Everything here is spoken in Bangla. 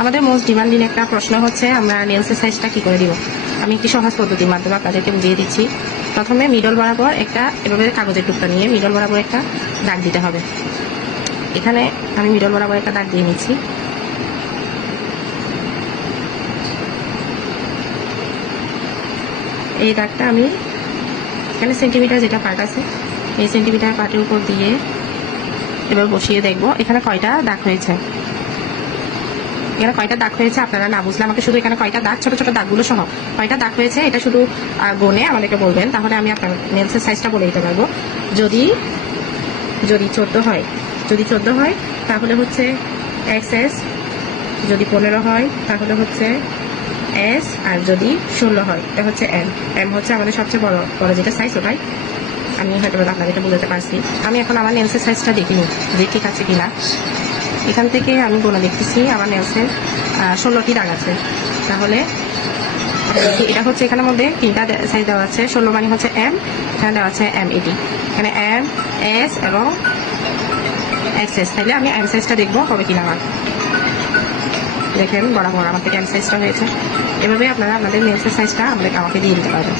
আমাদের মোস্ট ডিমান্ডিং একটা প্রশ্ন হচ্ছে আমরা নেলসের সাইজটা কি করে দিব। আমি একটি সহজ পদ্ধতির মাধ্যমে আপনাদেরকে বুঝিয়ে দিচ্ছি। প্রথমে মিডল বরাবর একটা এভাবে কাগজের টুকরা নিয়ে মিডল বরাবর একটা দাগ দিতে হবে। এখানে আমি মিডল বরাবর একটা দাগ দিয়ে নিচ্ছি। এই দাগটা আমি এখানে সেন্টিমিটার যেটা পার্ট আছে এই সেন্টিমিটার পার্টের উপর দিয়ে এবার বসিয়ে দেখব এখানে কয়টা দাগ হয়েছে। এখানে কয়টা দাগ হয়েছে আপনারা না বুঝলে আমাকে শুধু এখানে কয়টা দাগ, ছোট ছোট দাগগুলো সহ কয়টা দাগ হয়েছে এটা শুধু গুনে আমাদেরকে বলবেন, তাহলে আমি আপনার নেলসের সাইজটা বলে দিতে পারবো। যদি 14 হয় তাহলে হচ্ছে XS, যদি 15 হয় তাহলে হচ্ছে S, আর যদি 16 হয় এটা হচ্ছে M হচ্ছে আমাদের সবচেয়ে বড় যেটা সাইজ, ওটাই আমি হয়তো আপনাদেরকে বুঝাতে পারছি। আমি এখন আমার নেলসের সাইজটা দেখিনি যে ঠিক আছে কিনা। এখান থেকে আমি গোনা দেখতেছি আমার নেলসের 16টি দাগ আছে। তাহলে এটা হচ্ছে এখানের মধ্যে 3টা সাইজ দেওয়া আছে। 16 মানে হচ্ছে M, এখানে দেওয়া আছে M80, এখানে M, S এবং XS। তাহলে আমি M সাইজটা দেখবো হবে কিনা। আমার দেখেন বরাবর আমার থেকে M সাইজটা হয়েছে। এভাবে আপনারা আপনাদের নেলসের সাইজটা আমাকে দিয়ে দিতে পারবেন।